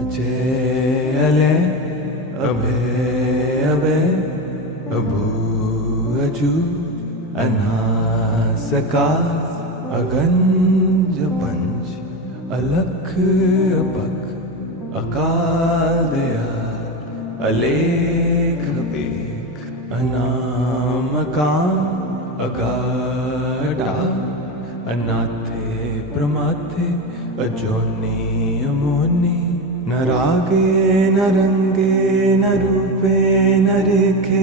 अजय अले अभय अभय अभू अजू अनासकार अगंज पंच अलख अपख अकाल दयाल अलेख बेख अनामकाम अगाढ़ा अनाथे प्रमाथे अजोनी अमोनी न रागे न रंगे न रूपे न रेखे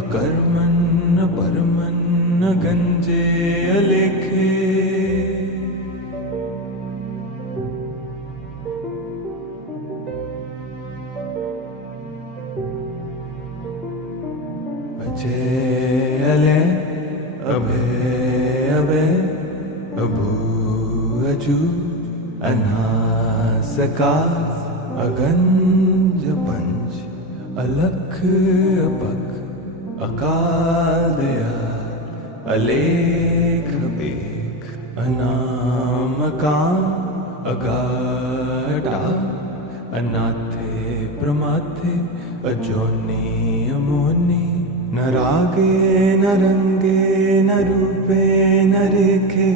अकर्मन न परमन न गंजे अलेखे अजय अले अभय अभय अभू अजू अनासकार अगंज पंच अलख अपख अकाल दयाल अलेख बेख अनामकाम अगाढ़ा अनाथे प्रमाथे अजोनी अमोनी न रागे न रंगे न रूपे न रेखे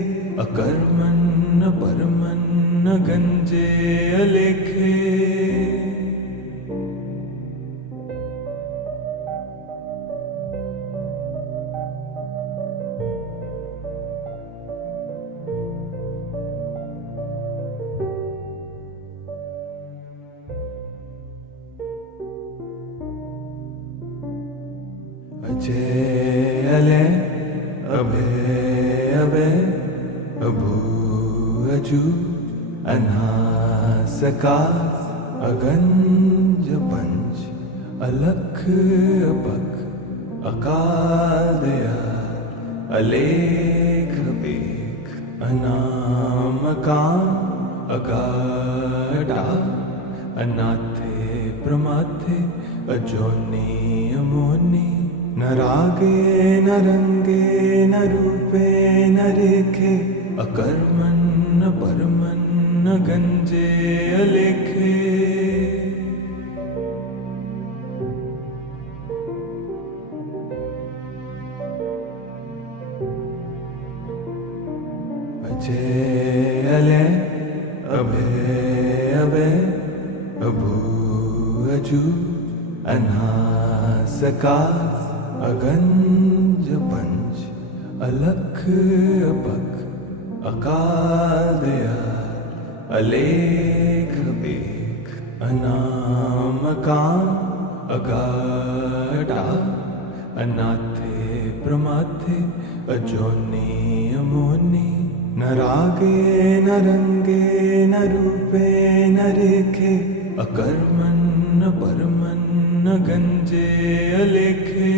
अकर्मन न परमन न गंजे अलेखे अजय अले अभय अभय अभू अजू अनासकार अगंज पंच अलख अपख अकाल दयाल अलेख बेख अनामकाम अगाढ़ा अनाथे प्रमाथे अजोनी अमोनी न रागे न रंगे न रूपे न रेखे अकर्मन न परमन न गंजे अलेखे अजय अले अभय अभय अभू अजू अनासकार अगंज पंच अलख अपख अकाल दयाल अलेख बेख अनामकाम अगाढ़ा अनाथे प्रमाथे अजोनी अमोनी न रागे न रंगे न रूपे न रेखे अकर्मन न परमन न गंजे अलेखे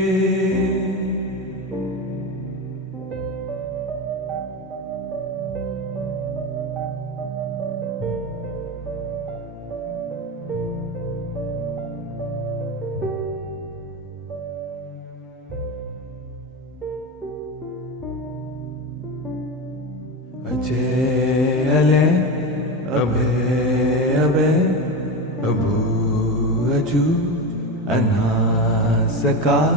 अजय अले अभय अभय अभू अजू अनासकार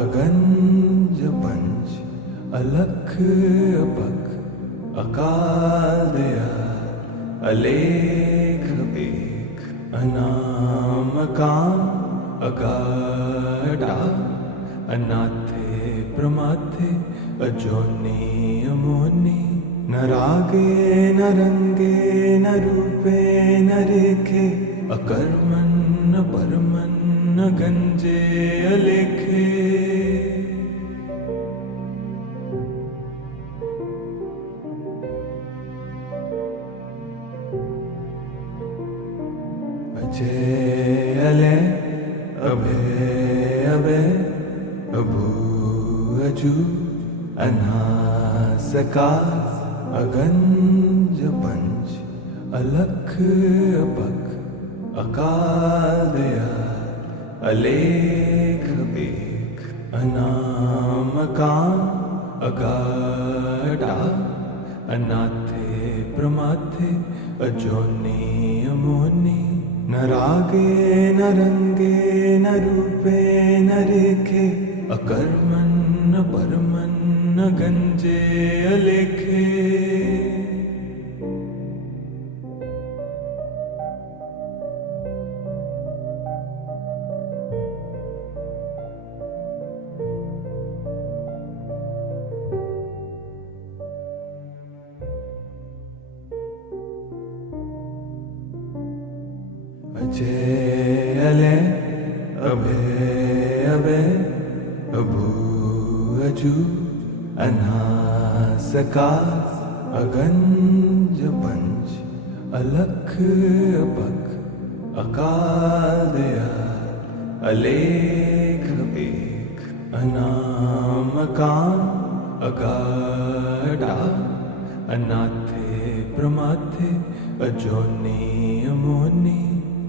अगंज पंच अलख अपख अकाल दयाल अलेख बेख अनामकाम अगाढ़ा अनाथे प्रमाथे अजोनी अमोनी न रागे न रंगे न रूपे न रेखे अकर्मन न परमन न गंजे अलेखे अजय अले अभय अभय अभू अजू अनासकार अगंज पंच अलख अपख अकाल दयाल अलेख बेख अनामकाम अगाढ़ा अनाथे प्रमाथे अजोनी अमोनी न रागे न रंगे न रूपे न रेखे, अकर्मण न परमन न गंजे अलेखे। अजय अले अभय अभय अभू अजू अनासकार, अगंज पंच अलख अपख, अकाल दयाल अलेख बेख, अनामकाम अगाढ़ा, अनाथे प्रमाथे अजोनी अमोनी।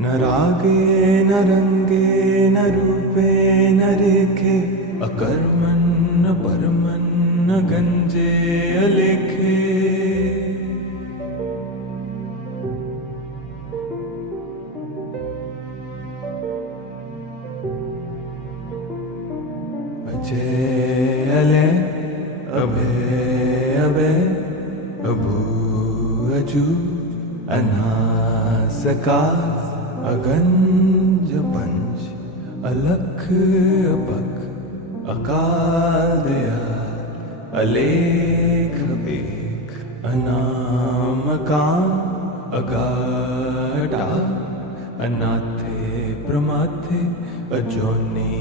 न रागे न रंगे न रूपे न रेखे, अकर्मण न परमन न गंजे अलेखे। अजय अले अभय अभय अभू अजू अनासकार, अगंज पंच अलख अपख, अकाल दयाल अलेख बेख, अनामकाम अगाढ़ा, अनाथे प्रमाथे अजोनी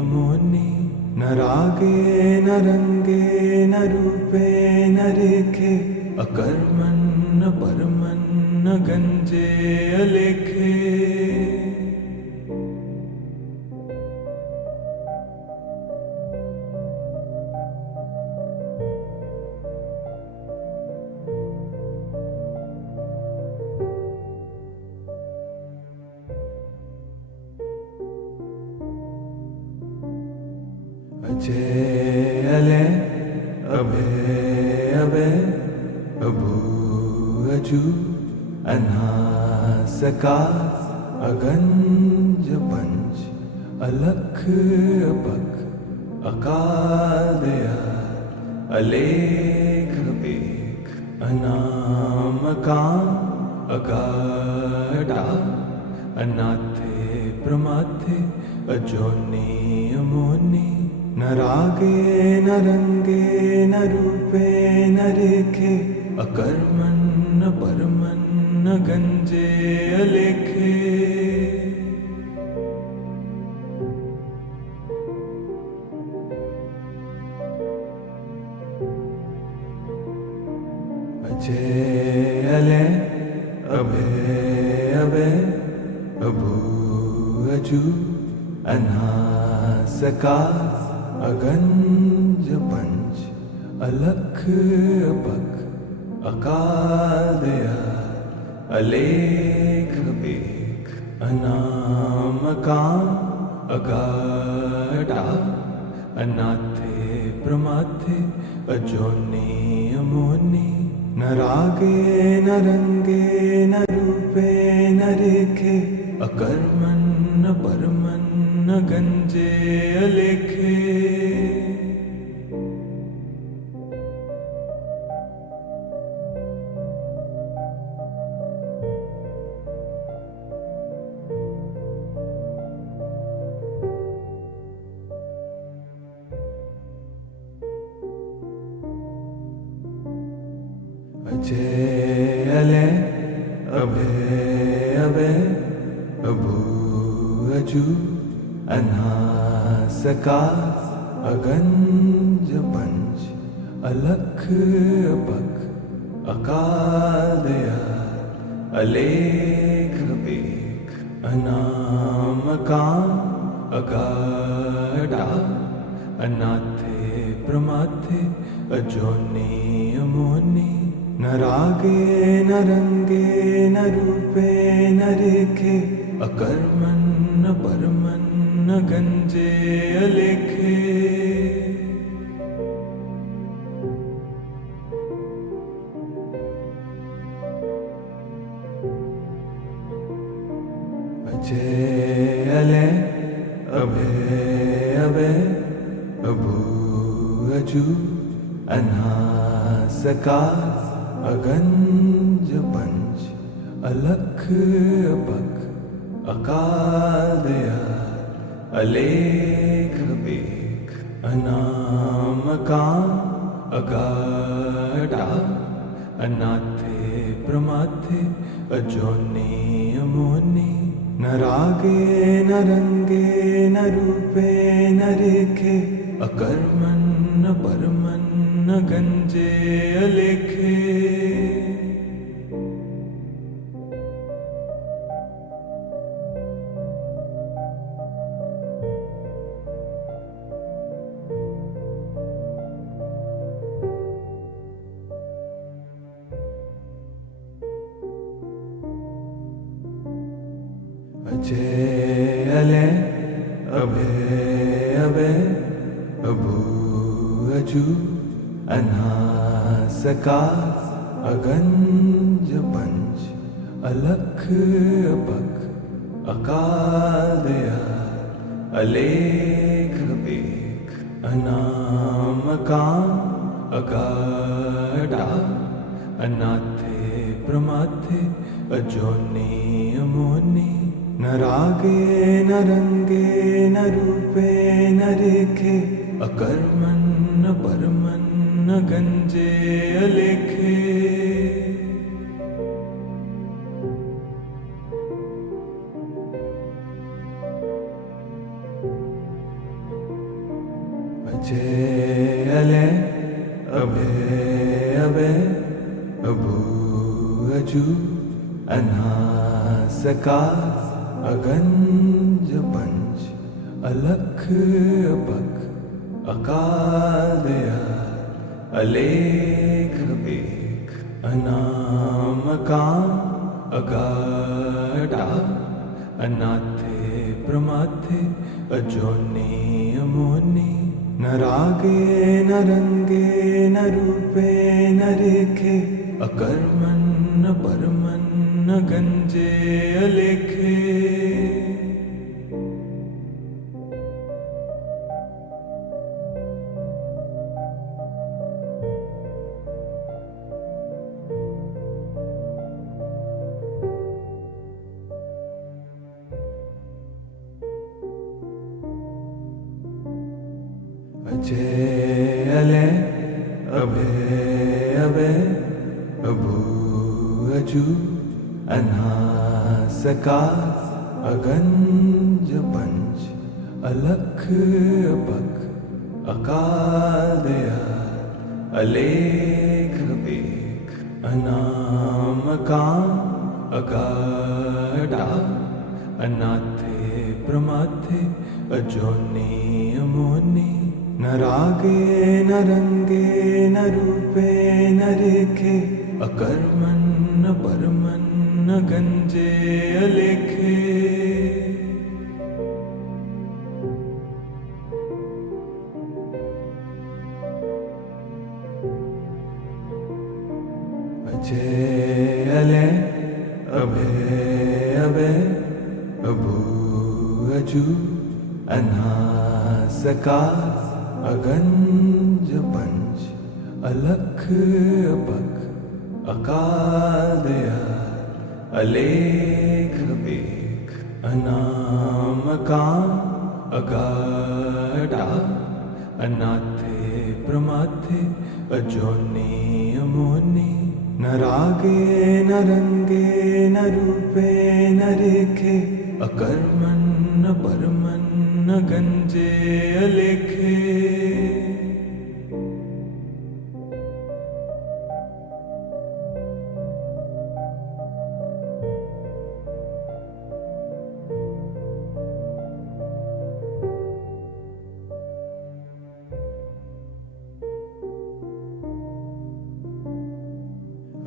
अमोनी। न रागे न रंगे न रूपे न रेखे, अकर्मण न परमन न गंजे अलेखे। अजय अले अभय अभय अभू अजू अनासकार, अगंज पंच अलख अपख, अकाल दयाल अलेख बेख, अनामकाम अगाढ़ा, अनाथे प्रमाथे अजोनी अमोनी। न रागे न रंगे न रूपे न रेखे, अकर्मण न परमन न गंजे अलेखे। अजय अले अभय अभय अभू अजू अनासकार, अगंज पंच अलख अपख, अकाल दयाल अलेख बेख, अनामकाम अगाढ़ा, अनाथे प्रमाथे अजोनी अमोनी। न रागे न रंगे न रूपे न रेखे, अकर्मण न परमन न गंजे अलेखे। अजय अले अभय अभय अभू अजू अनासकार, अगंज पंच अलख अपख, अकाल दयाल अलेख बेख, अनामकाम अगाढ़ा, अनाथे प्रमाथे अजोनी अमोनी। न रागे न रंगे न रूपे न रेखे, अकर्मण न परमन न गंजे अलेखे। अजय अले अभय अभय अभू अजू अनासकार अगंज पंच अलख अपख अकाल दयाल अलेख बेख अनाम काम अगाढ़ा अनाथे प्रमाथे अजोनी अमोनी न रागे न रंगे न रूपे न रेखे अकर्मन न परमन न गंजे अलेखे अजय अले अभय अभय अभू अजू अनासकार अगंज पंच अलख अपख अकाल दयाल अलेख बेख अनाम काम अगाढ़ा अनाथे प्रमाथे अजोनी अमोनी न रागे न रंगे न रूपे न रेखे अकर्मन न परमन न गंजे अलेखे अजय अले अभय अभय अभू अजू अनासकार अगंज पंच अलख अपख अकाल दयाल अलेख बेख अनाम काम अगाढ़ा अनाथे प्रमाथे अजोनी अमोनी न रागे न रंगे न रूपे न रेखे अकर्मन न परमन न गंजे अलेखे अजय अले अभय अभय अभू अजू अनासकार अगंज पंच अलख अपख अकाल दयाल अलेख बेख अनाम काम अगाढ़ा अनाथे प्रमाथे अजोनी अमोनी न रागे न रंगे न रूपे न रेखे अकर्मन न परमन न गंजे अलेखे अजय अले अभय अभय अभू अजू अनासकार अगंज पंच अलख अपख अकाल दयाल अलेख बेख अनाम काम अगाढ़ा अनाथे प्रमाथे अजोनी अमोनी न रागे न रंगे न रूपे न रेखे अकर्मन न परमन न गंजे अलेखे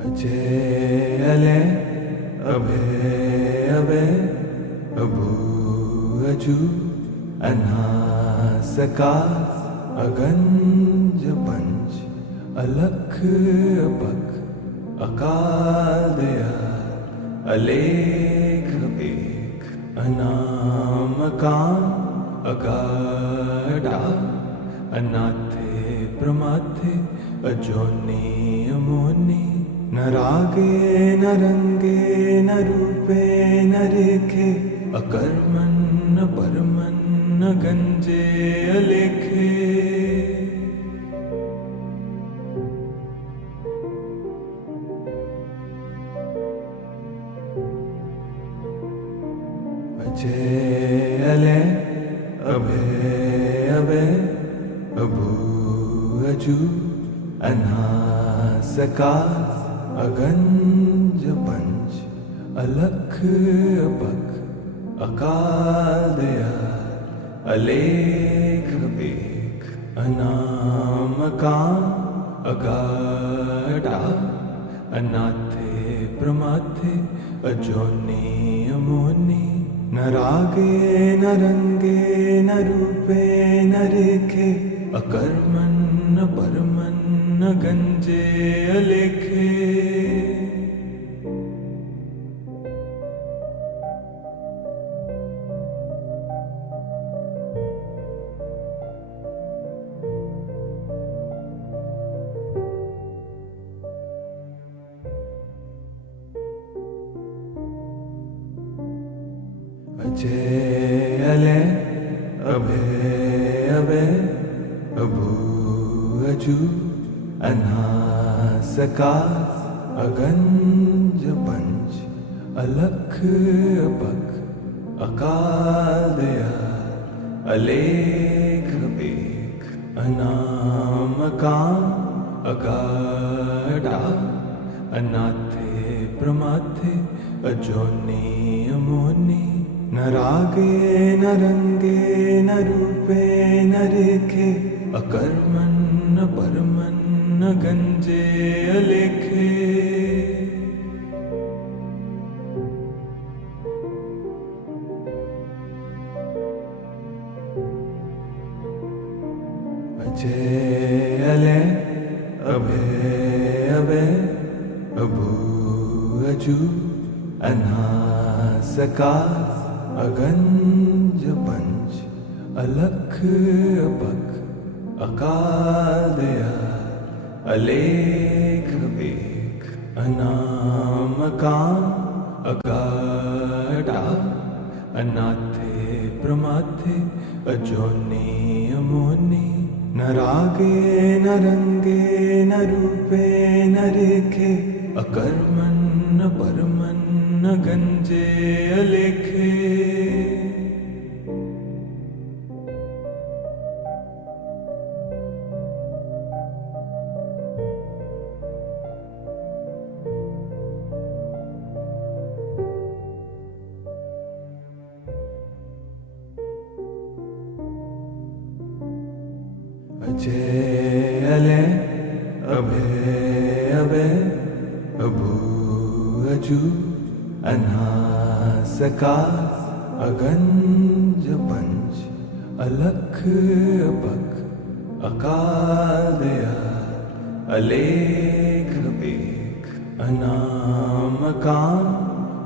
अजय अले अभय अभय अभू अजू अनासकार अगंज पंच अलख अपख अकाल दयाल अलेख बेख अनामकाम् अगाढा अनाथे प्रमाथे अजोनि अमोनि न रागे न रंगे न रूपे न रेखे अकर्मन् न परमन् न गंजे अलेखे अजय अले अभय अभय अभू अजू अनासकार अगंज पंच अलख अपख अकाल दयाल अलेख बेख अनामकाम अगाढा अनाथे प्रमाथे अजोनि अमोनि न रागे न रंगे न रूपे न रेखे अकर्मन् न परमन् न गंजे अलेखे अजय अले अभय अभय अभू अजू अनासकार अगंज पंच अलख अपख अकाल दयाल अलेख बेख अनामकाम अगाढा अनाथे प्रमाथे अजोनि अमोनि न रागे न रंगे न रूपे न रेखे अकर्मन् न परमन् न गंजे अलेखे अजय अले अभय अभय अभू अजू अनासकार अगंज पंच अलख अपख अकाल दयाल अलेख बेख अनामकाम अगाढा अनाथे प्रमाथे अजोनि अमोनि न रागे न रंगे न रूपे न रेखे अकर्मन् न परमन् न गंजे अलेखे अजय अले अभय अभय अभू अजू अनासकार अगंज पंच अलख अपख अकाल दयाल अलेख बेख अनामकाम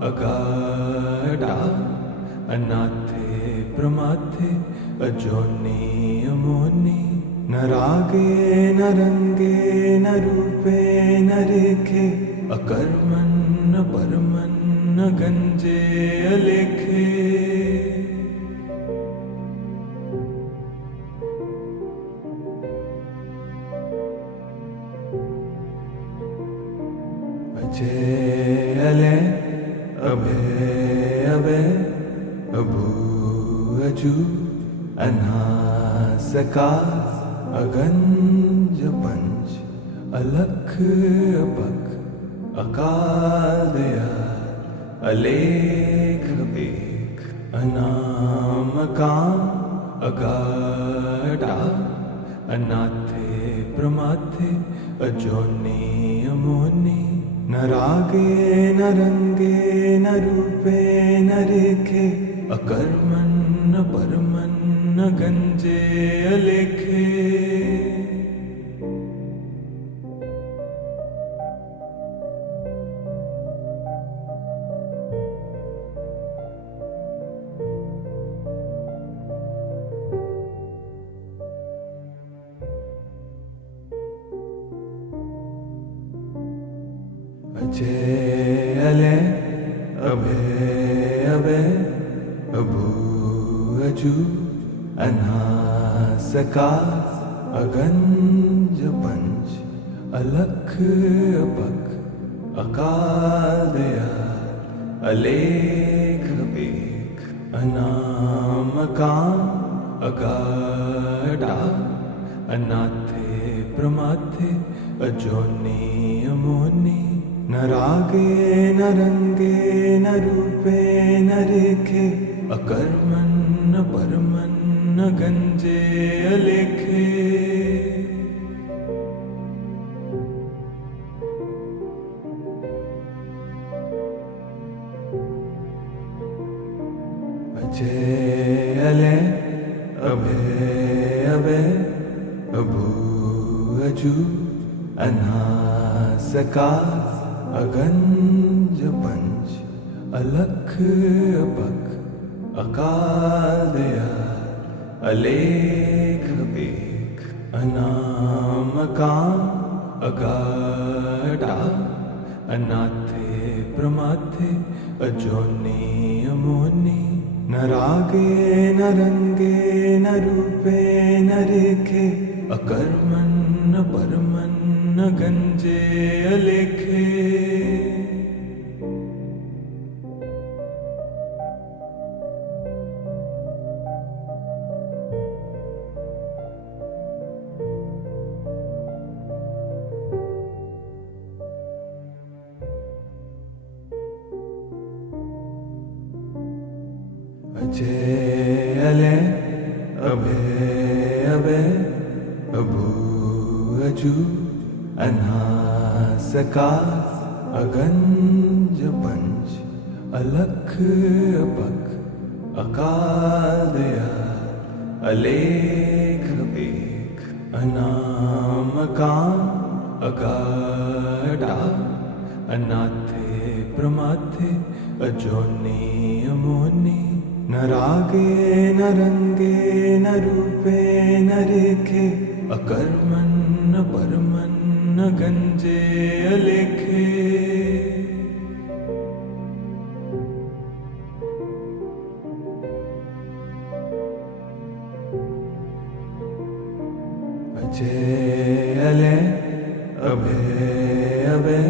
अगाढा अनाथे प्रमाथे अजोनि अमोनि न रागे न रंगे न रूपे न रेखे अकर्मन् न परमन् न गंजे अलेखे अजय अले अभय अभय अभू अजू अनासकार अगंज पंच अलख अपख अकाल दयाल अलेख बेख अनामकाम अगाढा अनाथे प्रमाथे अजोनि अमोनि न रागे न रंगे न रूपे न रेखे अकर्मन् न परमन् न गंजे अलेखे अभय अभय अभू अजू अनासकार अगंज पंच अलख अपख अकाल दयाल अलेख बेख अनामकाम अगाढ़ा अनाथे प्रमाथे अजोनी अमोनी न रागे न रंगे न रूपे न रेखे अकर्मन न परमन न गंजे अलेखे अजय अले अभय अभय अभू अजू अनासकार अगंज पंच अलख अपख अकाल दयाल अलेख बेख अनामकाम अगाढ़ा अनाथे प्रमाथे अजोनी अमोनी न रागे न रंगे न रूपे न रेखे अकर्मन न परमन न गंजे अलेखे अजय अले अभय अभय अभू अजू अनासकार अगंज पंच अलख अपख अकाल दयाल अलेख बेख अनामकाम अगाढ़ा अनाथे प्रमाथे अजोनी अमोनी न रागे न रंगे न रूपे न रेखे अकर्मन न परमन न गंजे अलेखे अजय अले अभय अभय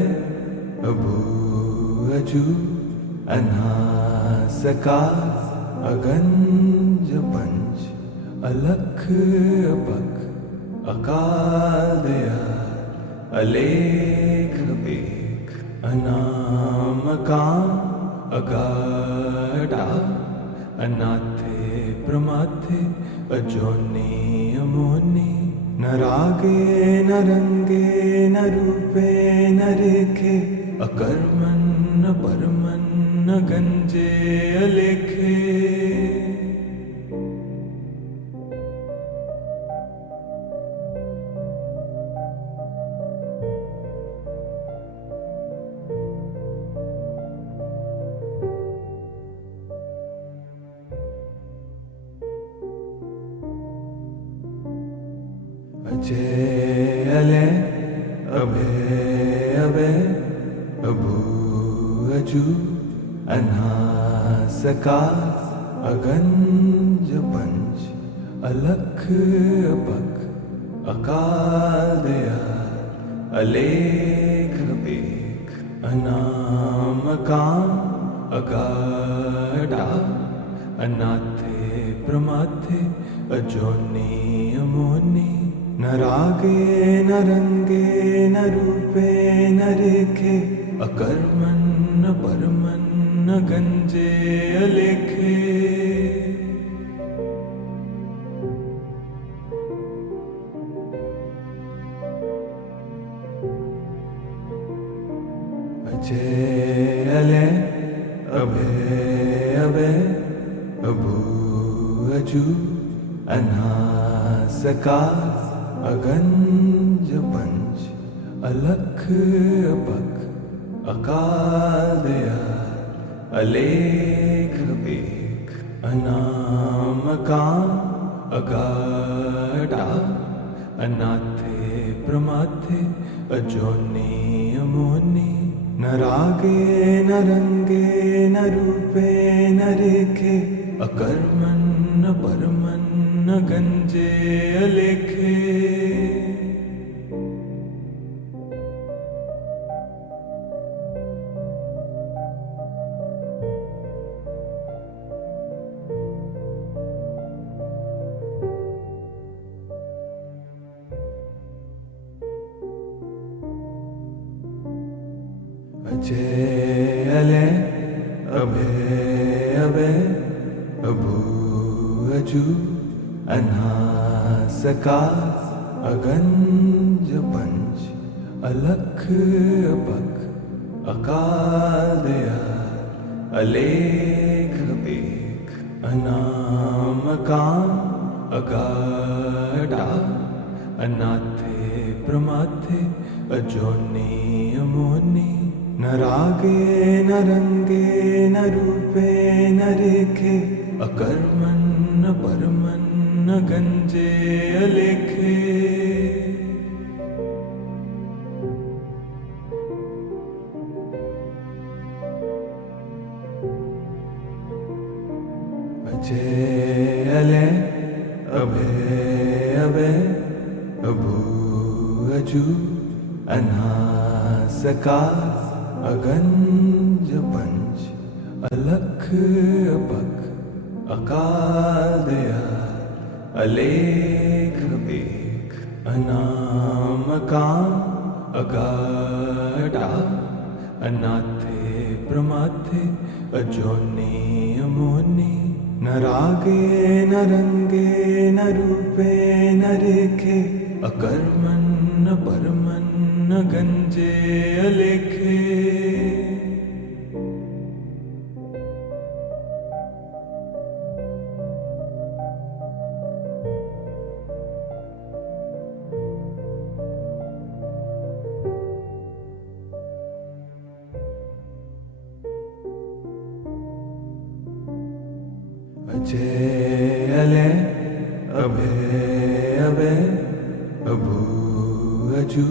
अभू अजू अनासकार अगंज पंच अलख अपख अकाल दयाल अलेख बेख अनामकाम अगाढ़ा अनाथे प्रमाथे अजोनी अमोनी न रागे न रंगे न रूपे न रेखे अकर्मन न परमन न गंजे अलेखे अजय अले अभय अभय अभू अजू अनासकार अगंज पंच अलख अपख अकाल दयाल अलेख बेख अनामकाम अगाढ़ा अनाथे प्रमाथे अजोनी अमोनी न रागे न रंगे न रूपे न रेखे अकर्मन न परमन न गंजे अलेखे अजय अले अभय अभय अभू अजू अनासकार अगंज पंच अलख अपख अकाल दयाल अलेख बेख अनामकाम अगाढ़ा अनाथे प्रमाथे अजोनी अमोनी न न रागे न रंगे न रूपे न रेखे अकर्मण न परमन न गंजे अलेखे अजय अले अभय अभय अभू अजू अनासकार अगंज पंच अलख अपख अकाल दयाल अलेख बेख अनामकाम अगाढ़ा अनाथे प्रमाथे अजोनी अमोनी न रागे न रंगे न रूपे न रेखे अकर्मण न परमन न गंजे अलेखे अजय अले अभय अभय अभू अजू अनासकार अगंज पंच अलख अपख अकाल दयाल अलेख बेख अनामकाम अगाढ़ा अनाथे प्रमाथे अजोनी अमोनी न रागे न रंगे न रूपे न रेखे अकर्मण न परमन न गंजे अलेखे अजय अले अभय अभय अभू अजू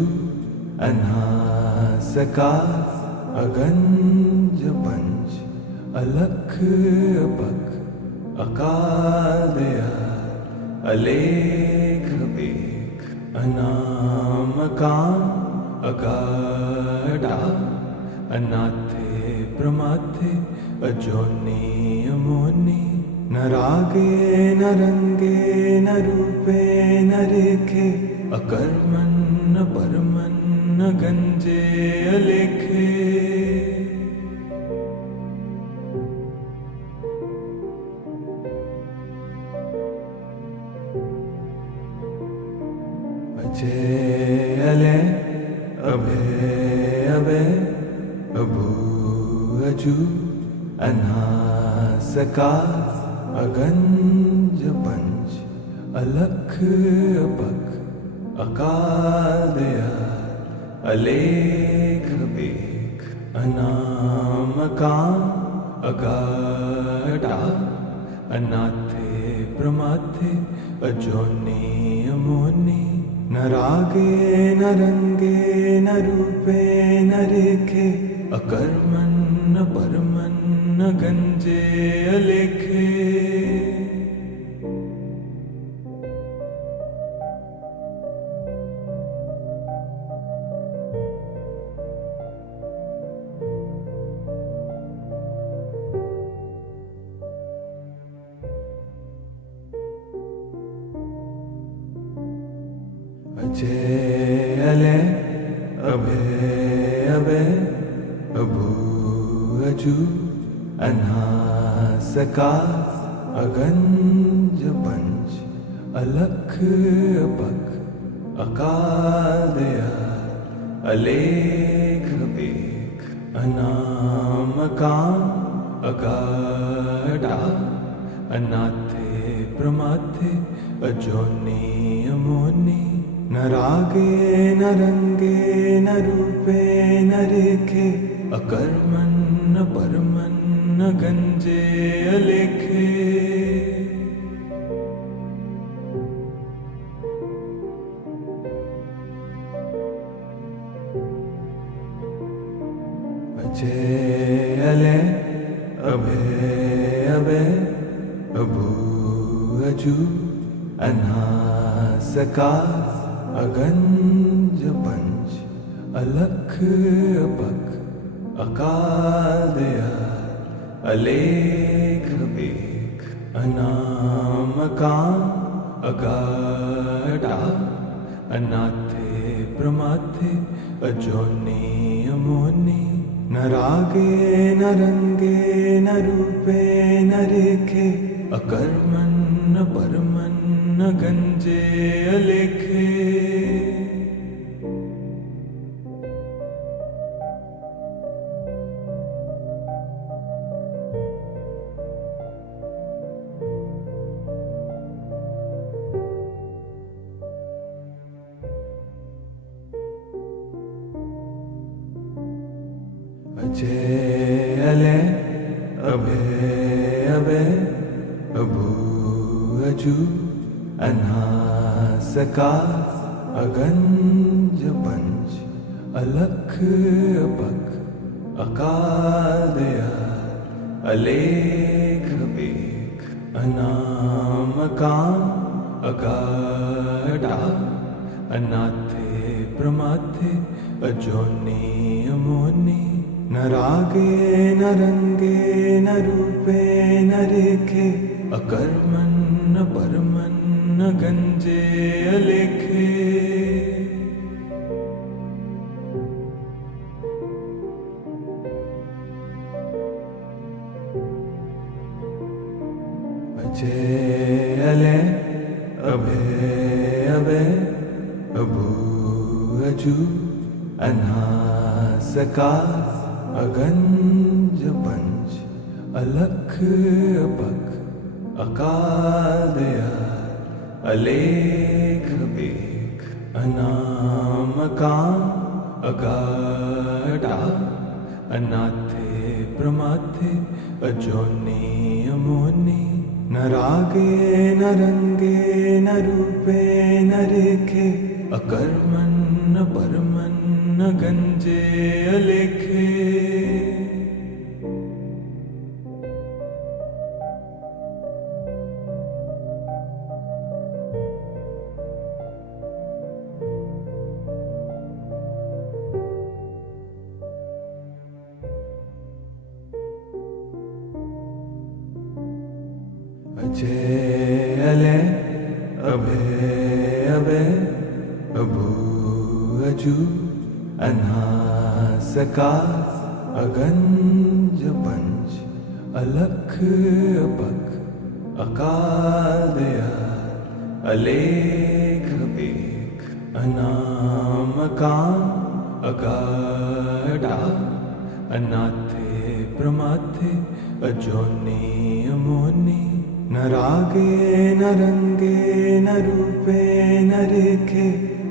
अनासकार अगंज पंच अलख अपख अकाल दयाल अलेख बेख अनामकाम अगाढ़ा अनाथे प्रमाथे अजोनी अमोनी न रागे न रंगे न रूपे न रेखे अकर्मण न परमन न गंजे अलेखे अजय अले अभय अभय अभू अजू अनासकार अगंज पंच अलख अपख अकाल दयाल अलेख बेख अनामकाम अगाढ़ा अनाथे प्रमाथे अजोनी अमोनी न रागे न रंगे न रूपे न रेखे अकर्मण न परमन न गंजे अलेखे अजय अले अभय अभय अभू अजू अनासकार अगंज पंच अलख अपख अकाल दयाल अलेख बेख अनामकाम अगाढ़ा अनाथे प्रमाथे अजोनी अमोनी न रागे न रंगे न रूपे न रेखे अकर्मण न परमन न गंजे अलेखे अभय अभय अभू अजू अनासकार अगंज पंच अलख अपख अकाल दयाल अलेख बेख अनामकाम अगाढ़ा अनाथे प्रमाथे अजोनी अमोनी न रागे न रंगे न रूपे न रेखे अकर्मन न परमन न गंजे अलेखे अजय अले अभय अभय अभू अजू अनासकार अगंज पंच अलख अपख अकाल दयाल अलेख बेख अनामकाम अगाढ़ा अनाथे प्रमाथे अजोनी अमोनी न रागे न रंगे न रूपे न रेखे अकर्मन न परमन न गंजे अलेखे अजय अले अभय अभय अभू अजू अनासकार अगंज पंच अलख अपख अकाल दयाल अलेख बेख अनामकाम अगाढ़ा अनाथे प्रमाथे अजोनी अमोनी न रागे न रंगे न रूपे न रेखे अकर्मन न परमन न गंजे अलेखे अजय अले अभय अभय अभू अजू अनासकार अगंज पंच अलख अपख अकाल दयाल अलेख बेख अनामकाम अगाढ़ा अनाथे प्रमाथे अजोनी अमोनी न रागे न रंगे न रूपे न रेखे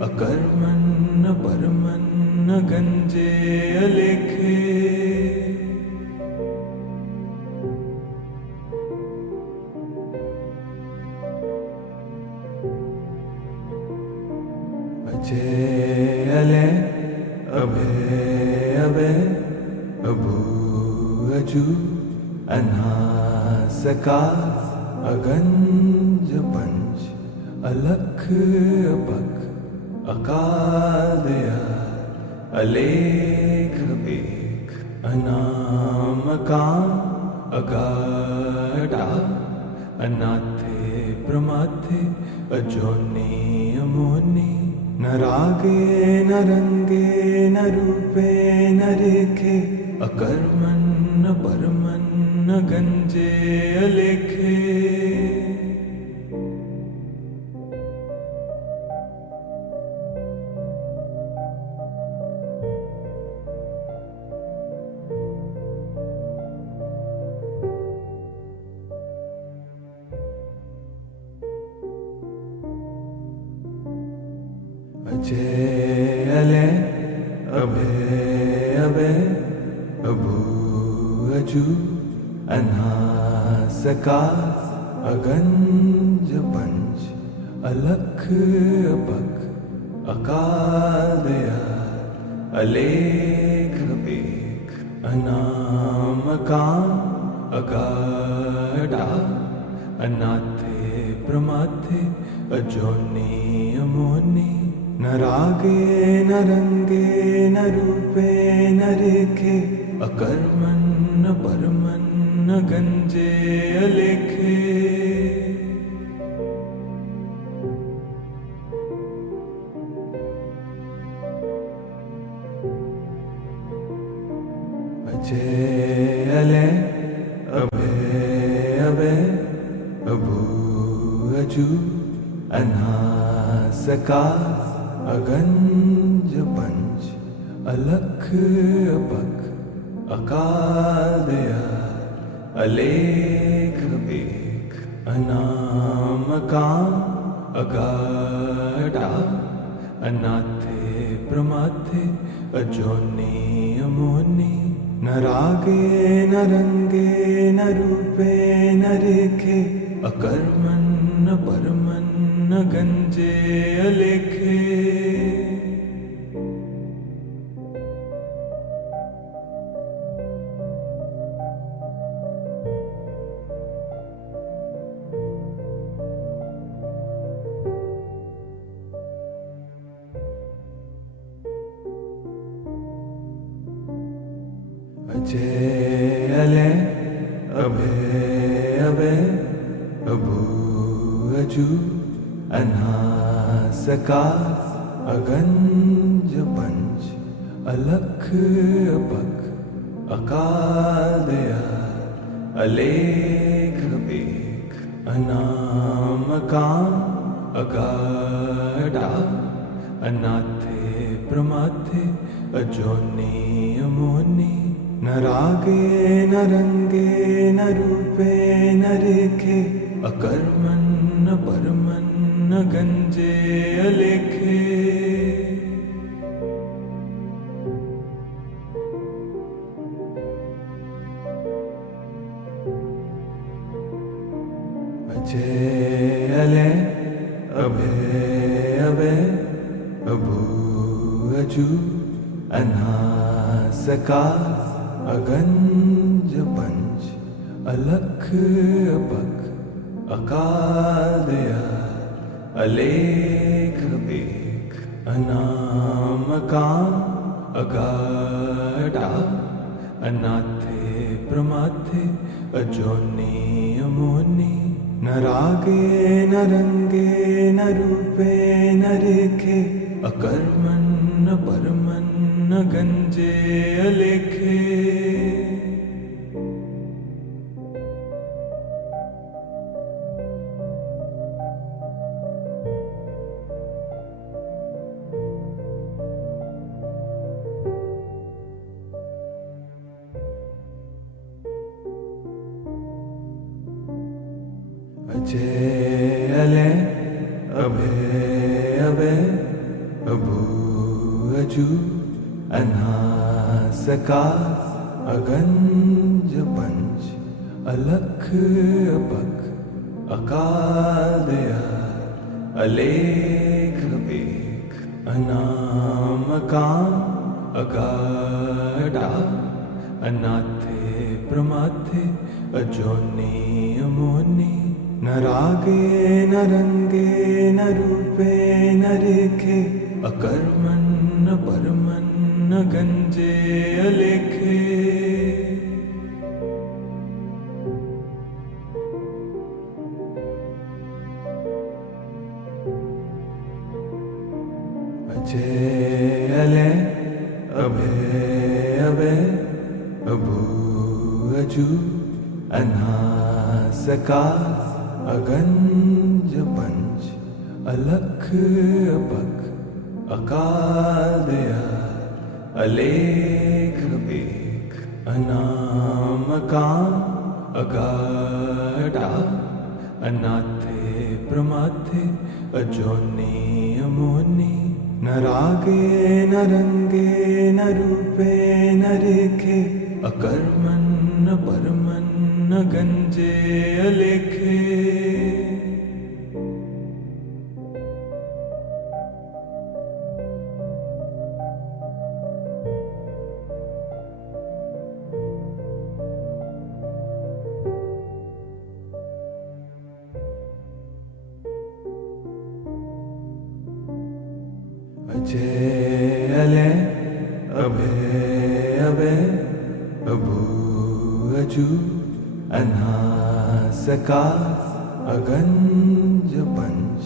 अकर्मन न परमन न गंजे अलेखे अजय अले अभय अभय अभू अजू अनासकार अगंज पंच अलख अपख अकाल दयाल अलेख बेख अनामकाम अगाढ़ा अनाथे प्रमाथे अजोनी अमोनी न रागे न रंगे न रूपे न रेखे अकर्मन न परमन न गंजे अलेखे अजय अले अभय अभय अभू अजू अनासकार अगंज पंच अलख अपख अकाल दयाल अलेख बेख अनामकाम अगाढा अनाथे प्रमाथे अजोनि अमोनि न रागे न रंगे न रूपे न रेखे अकर्मन् न परमन् न गंजे अलेखे अजय अले अभय अभय अभू अजू अनासकार अगंज पंच अलख अपख अकाल दयाल अलेख बेख अनामकाम अगाढा अनाथे प्रमाथे अजोनि अमोनि न रागे न रंगे न रूपे न रेखे अकर्मन् न परमन् न गंजे अलेखे अजय अले अभय अभय अभू अजू अनासकार अगंज पंच अलख अपख अकाल दयाल अलेख बेख अनामकाम अगाढा अनाथे प्रमाथे अजोनि अमोनि न रागे न रंगे न रूपे न रेखे अकर्मन् न परमन् न गंजे अलेखे अजय अले अभय अभय अभू अजू अनासकार अगंज पंच अलख अपख अकाल दयाल अलेख बेख अनामकाम अगाढा अनाथे प्रमाथे अजोनि अमोनि न रागे न रंगे न रूपे न रेखे अकर्मन् न परमन् न गंजे अलेखे अजय अले अभय अभय अभू अजू अनासकार अगंज पंच अलख अपख अकाल दयाल अलेख बेख अनामकाम अगाढा अनाथे प्रमाथे अजोनि अमोनि न रागे न रंगे न रूपे न रेखे अकर्मन् न परमन् न गंजे अलेखे अजय अले अभय अभय अभू अजू अनासकार अगंज पंच अलख अपख अकाल दयाल अलेख बेख अनामकाम अगाढा अनाथे प्रमाथे अजोनि अमोनि न रागे न रंगे न रूपे न रेखे अकर्मन् न परमन् न गंजे अलेखे अजय अले अभय अभय अभू अजू अनासकार अगंज पंच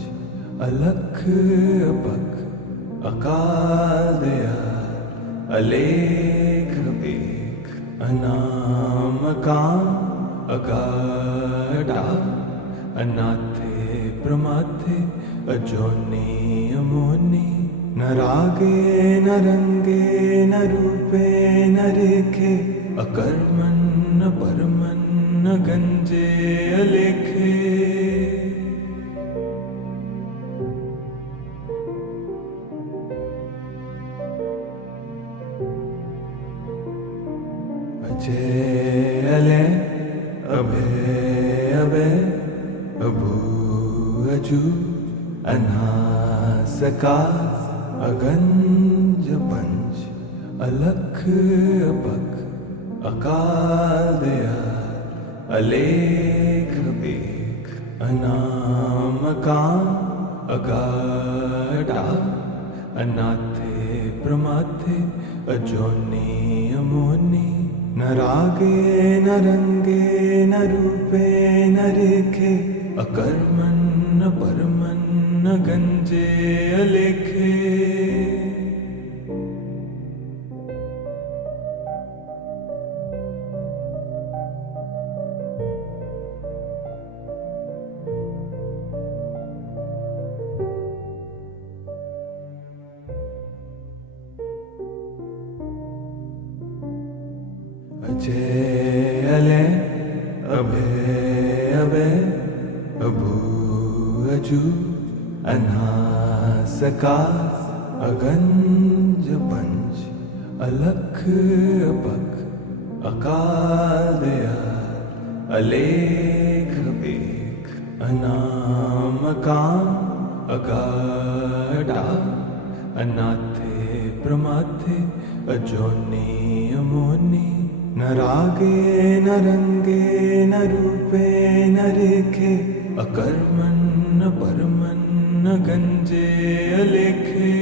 अलख अपख अकाल दयाल अलेख एक अनाम काम अगाढ़ा अनाथे प्रमाथे अजोनी अमोनी न रागे न रंगे न रूपे न रेखे अकर्मन न परमन न गंजे अलेखे अजय अले अभय अभय अभू अजू अनासकार अगंज पंच अलख अपख अकाल दयाल अलेख एक अनाम काम अगाढ़ा अनाथे प्रमाथे अजोनी अमोनी न रागे न रंगे न रूपे न रेखे अकर्मन न परमन न गंजे अलेखे अजय अले अभय अभय अभू अजू अनासकार अगंज पंच अलख अपख अकाल दयाल अलेख एक अनाम काम अगाढ़ा अनाथे प्रमाथे अजोनी अमोनी न रागे न रंगे न रूपे न रेखे अकर्मन न परमन न गंजे अलेखे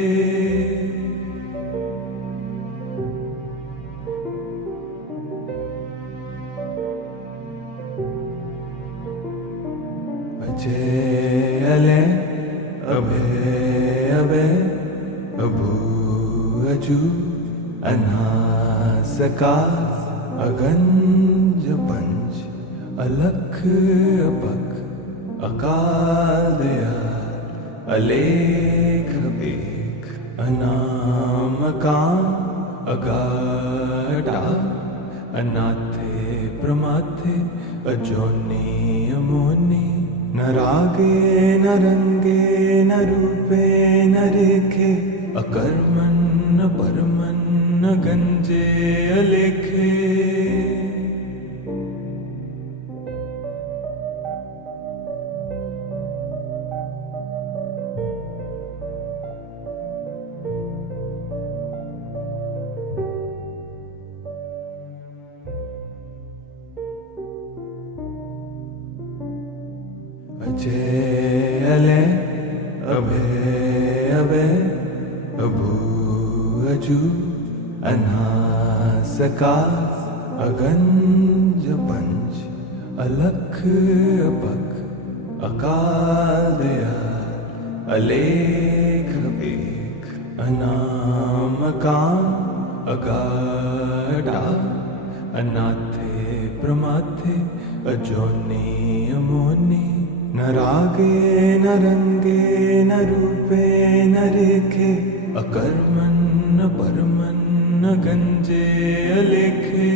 अजय अले अभय अभय अभू अजू अनासकार अगंज पंच अलख अपख अकाल दयाल अलेख एक अनाम काम अगाढ़ा अनाथे प्रमाथे अजोनी अमोनी न रागे न रंगे न रूपे न रेखे अकर्मन न परमन न गंजे अलेखे अजय अले अभय अभय अभू अजू अनासकार अगंज पंच अलख अपख अकाल दयाल अलेख एक अनाम काम अगाढ़ा अनाथे प्रमाथे अजोनी अमोनी न रागे न रंगे न रूपे न रेखे अकर्मन न परमन न गंजे अलेखे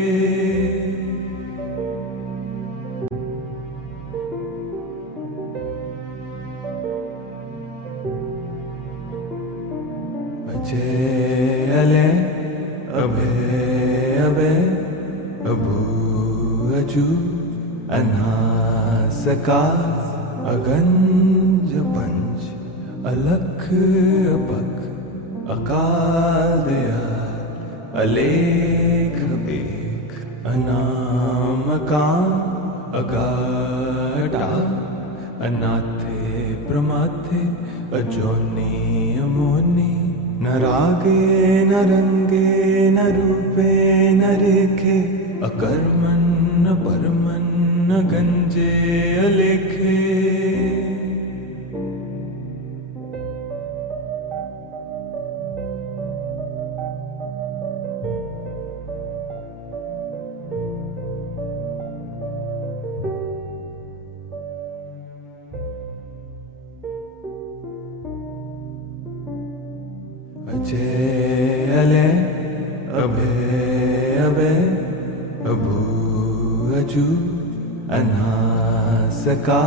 अजय अले अभय अभय अभू अजू अनासकार अगंज पंच अलख अपख अकाल दयाल अलेख एक अनाम काम अगाढ़ा अनाथे प्रमाथे अजोनी अमोनी न रागे न रंगे न रूपे न रेखे अकर्मण न परमन न गंजे अलेखे अजय अले अभय अभय अभू अजू अनासका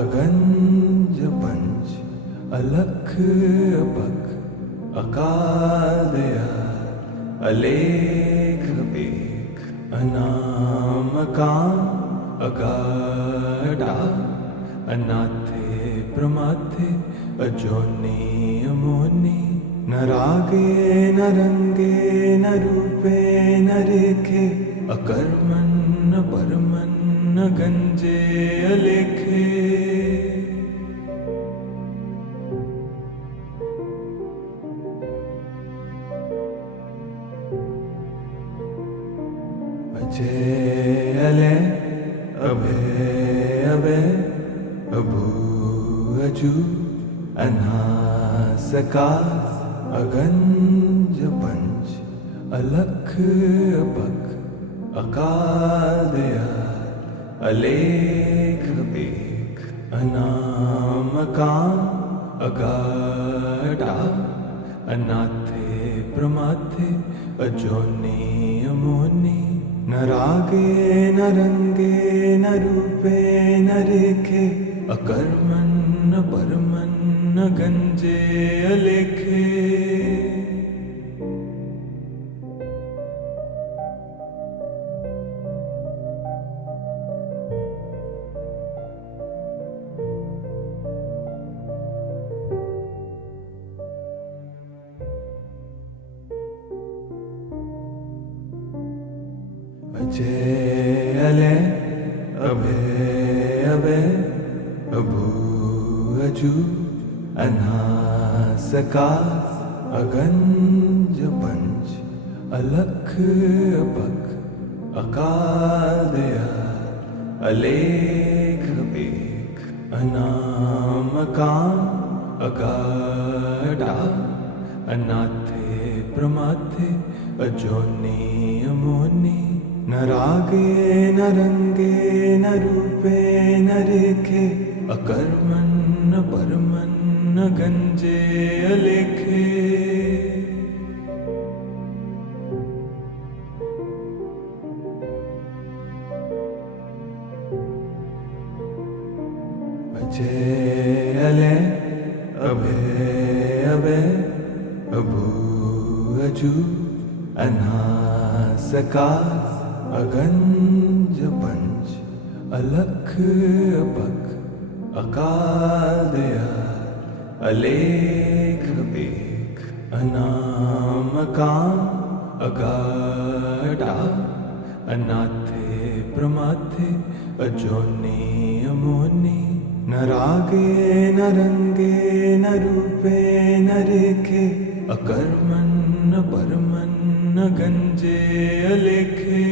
अगंज पंच अलख अपख अकाल दयाल अलेख बेख अनामकाम अगाढ़ा अनाथे प्रमाथे अजोनी अमोनी न रागे न रंगे न रूपे न रेखे अकर्मण न परमन न गंजे अलेखे अजय अले अभय अभय अभू अजू अनासका अगंज पंच अलख अपख अकाल दयाल अलेख बेख अनामकाम अगाढ़ा अनाथे प्रमाथे अजोनी अमोनी न रागे न रंगे न रूपे न रेखे अकर्मण न परमन न गंजे अलेखे अजय अले अभय अभय अभू अजू अनासका अगंज पंच अलख अपख अकाल दयाल अलेख बेख अनामकाम अगाढ़ा अनाथे प्रमाथे अजोनी अमोनी न रागे न रंगे न रूपे न रेखे अकर्मण न परमन न गंजे अलेखे अजय अले अभय अभय अभू अजू अनासका अगंज पंच अलख अपख अकाल दयाल अलेख बेख अनामकाम अगाढ़ा अनाथे प्रमाथे अजोनी अमोनी न रागे न रंगे न रूपे न रेखे अकर्मण न परमन न गंजे अलेखे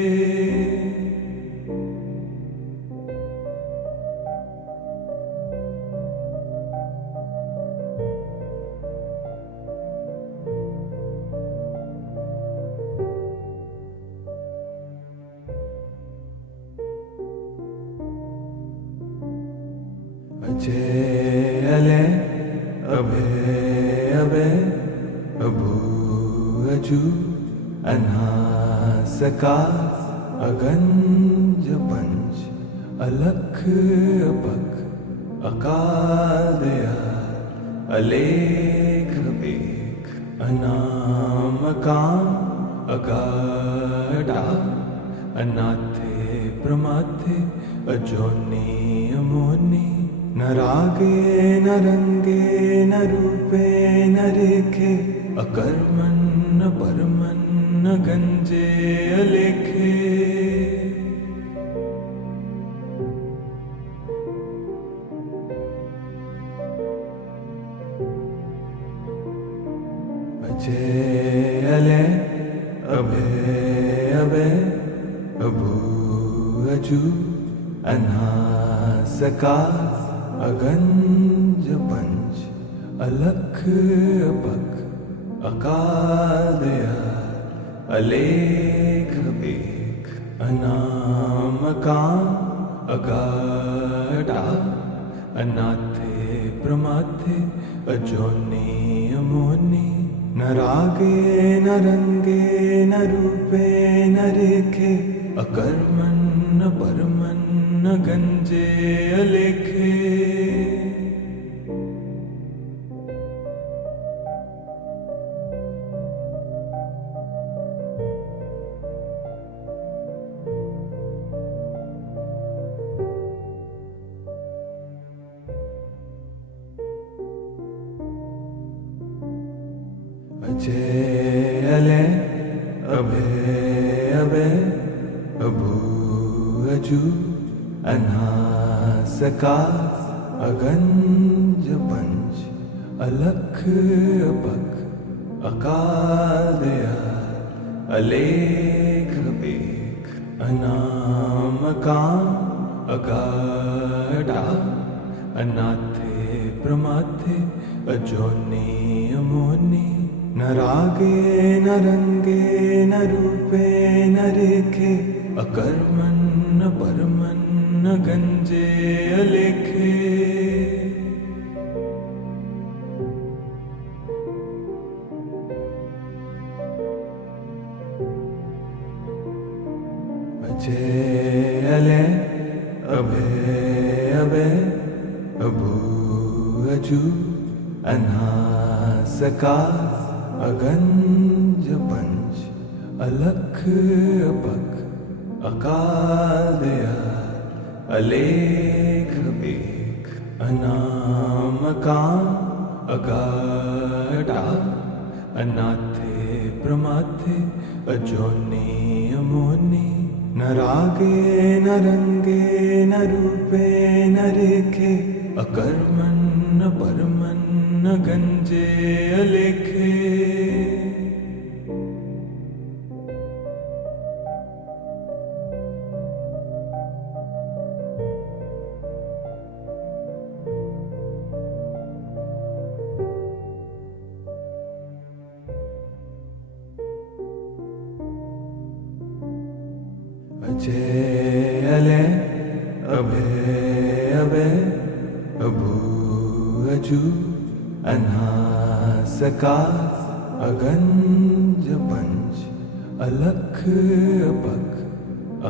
अजय अले अभय अभय अभू अजू अनासका अगंज पंच अलख अपख अकाल दयाल अलेख बेख अनामकाम अगाढ़ा अनाथे प्रमाथे अजोनी अमोनी न रागे न रंगे न रूपे न रेखे अकर्मण न परमन न गंजे अलेखे अजय अले अभय अभय अभू अजू अनासकार अगंज पंच अलख अपख अकाल दयाल अलेख बेख अनामकाम अगाढ़ा अनाथे प्रमाथे अजोनी अमोनी न रागे न रंगे न रूपे न रेखे अकर्मन न परमन न गंजे अलेखे अजय अले अभय अभय अभू अजू अनासकार अगंज पंच अलख अपख अकाल दयाल अलेख बेख अनामकाम अगाढ़ा अनाथे प्रमाथे अजोनी अमोनी न रागे न रंगे न रूपे न रेखे अकर्मन न परमन न गंजे अलेखे अजय अले अभय अभय अभू अजू अनासकार अगंज पंच अलख अपख अकाल दयाल अलेख बेख अनामकाम अगाढ़ा अनाथे प्रमाथे अजोनी अमोनी न रागे न रंगे न रूपे न रेखे अकर्मन न परमन न गंजे अलेखे अजय अले अभय अभय अभू अजू अनासकार अगंज पंच अलख अपख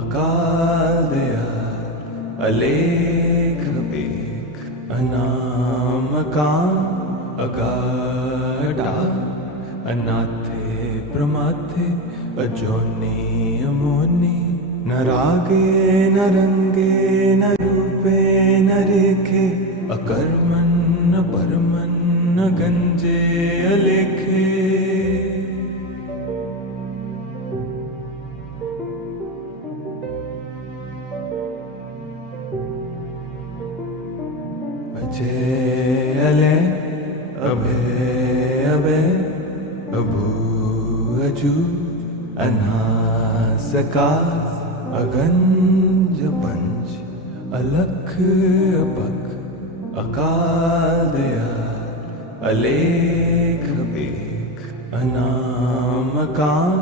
अकाल दयाल अलेख बेख अनामकाम अगाढ़ा अनाथे प्रमाथे अजोनी अमोनी न रागे न रंगे न रूपे न रेखे अकर्मन न परमन न गंजे अलेखे अजय अले अभय अभय अभू अजू अनासकार अगंज पंच अलख अपख अकाल दयाल अलेख बेख अनामकाम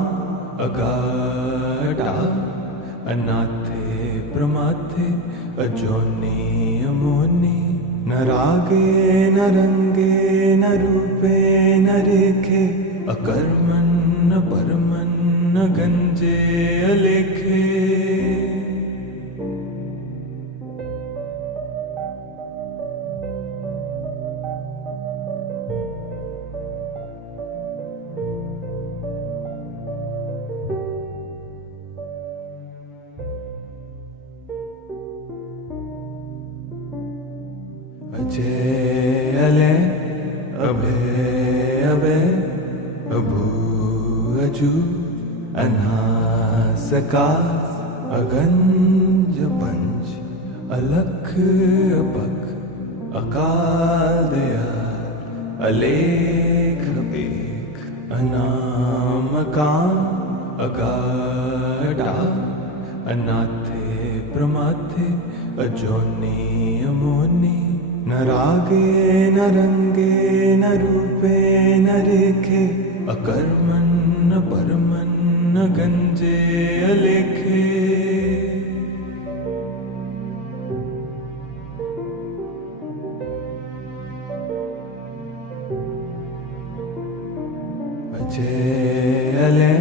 अगाढ़ा अनाथे प्रमाथे अजोनी अमोनी न रागे न रंगे न रूपे न रेखे अकर्मन न परमन न गंजे अलेखे अजय अले अभय अभय अभू अजू अनासकार अगंज पंच अलख अपख अकाल दयाल अलेख बेख अनामकाम् अगाढा अनाथे प्रमाथे अजोनि अमोनि न रागे न रंगे न रूपे न रेखे अकर्मन् न परमन् न गंजे अलेखे अजय अले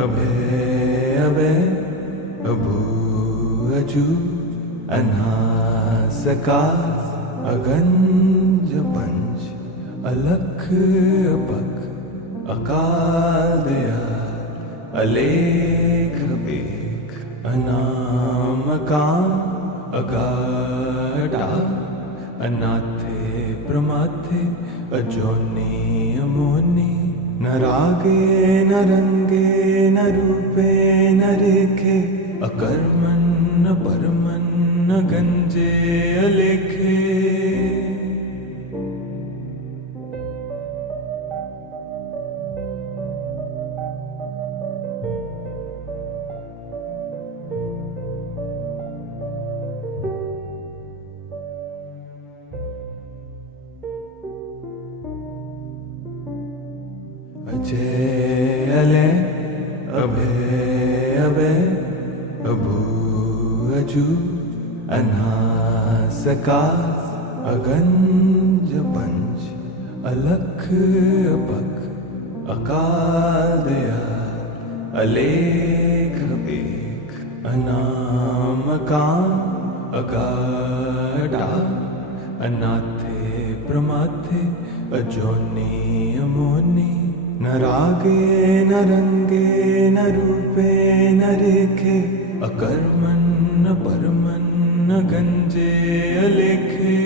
अभय अभय अभू अजू अनासकार अगंज पंच अलख अपख अकाल दयाल अलेख बेख अनामकाम अगाढा अनाथे प्रमाथे अजोनि अमोनि न रागे न रंगे न रूपे न रेखे अकर्मन् न परमन् न गंजे अलेखे अजय अले अभय अभय अभू अजू अनासकार अगंज पंच अलख अपख अकाल दयाल अलेख बेख अनामकाम अगाढा अनाथे प्रमाथे अजोनि अमोनि न रागे न रंगे न रूपे न रेखे अकर्मन् न परमन् न गंजे अलेखे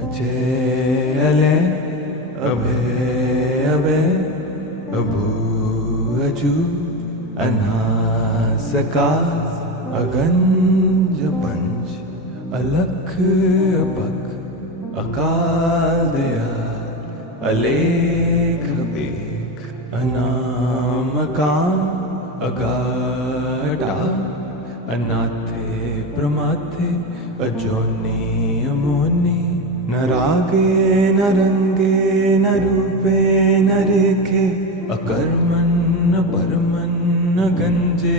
अजय अले अभय अभय अभू अजू अनासकार अगंज पंच अलख अपख अकाल दयाल अलेख बेख अनामकाम अगाढा अनाथे प्रमाथे अजोनि अमोनि न रागे न रंगे न रूपे न रेखे अकर्मन् न परमन् न गंजे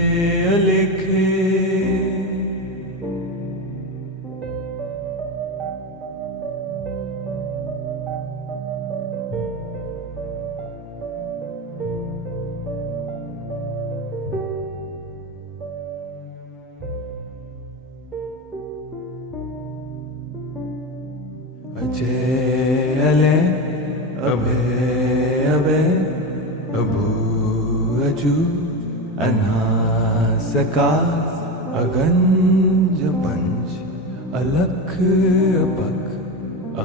अलेखे अजय अले अभय अभय अभू अजू अनासकार अगंज पंच अलख अपख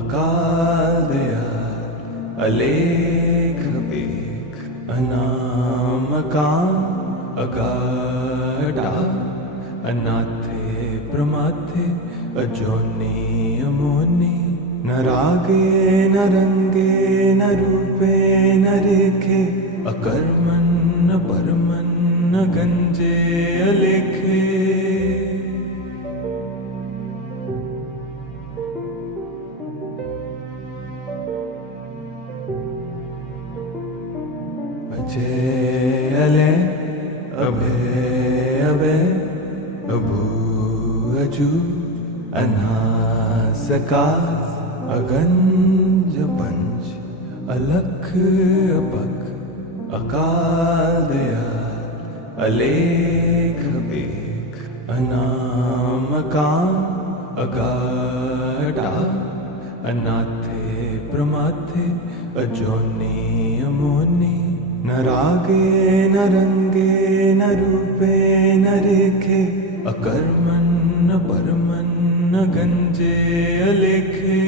अकाल दयाल अलेख बेख अनामकाम अगाढा अनाथे प्रमाथे अजोनि अमोनि न रागे न रंगे न रूपे न रेखे अकर्मन् न परमन् न गंजे अलेखे अजय अले अभय अभय अभू अजू अनासकार अगंज पंच अलख अपख अकाल दयाल अलेख बेख अनामकाम अगाढा अनाथे प्रमाथे अजोनि अमोनि न रागे न रंगे न रूपे न रेखे अकर्मन् न परमन् न गंजे अलेखे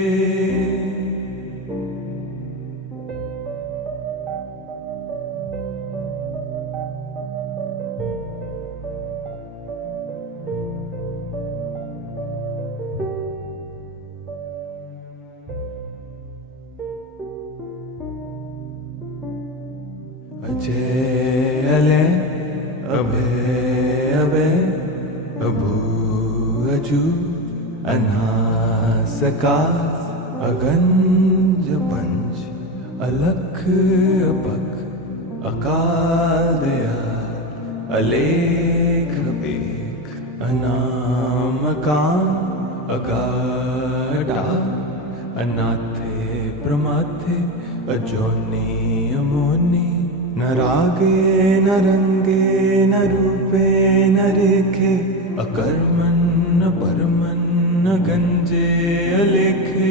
अजय अले अभय अभय अभू अजू अनासकास अगंज पंच अलख अपख अकाल दयाल अलेख बेख अनामकाम अगाढ़ा अनाथे प्रमाथे अजोनी अमोनी न रागे न रंगे न रूपे न रेखे अकर्मन न परमन न गंजे अलेखे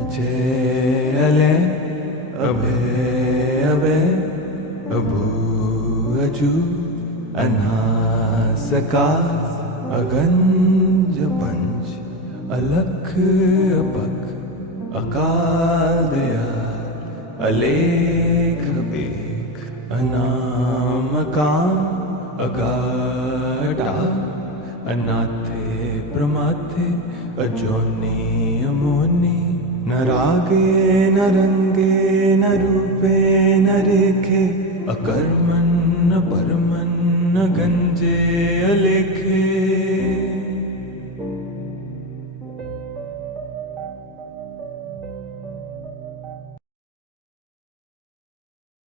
अजय अले अभय अभय अभू अजू अनासकास अगंज पंच अलख अपख अकाल दयाल अलेख बेख अनामकाम अगाढ़ा अनाथे प्रमाथे अजोनी अमोनी न रागे न रंगे न रूपे न रेखे अकर्मन न परमन न गंजे अलेखे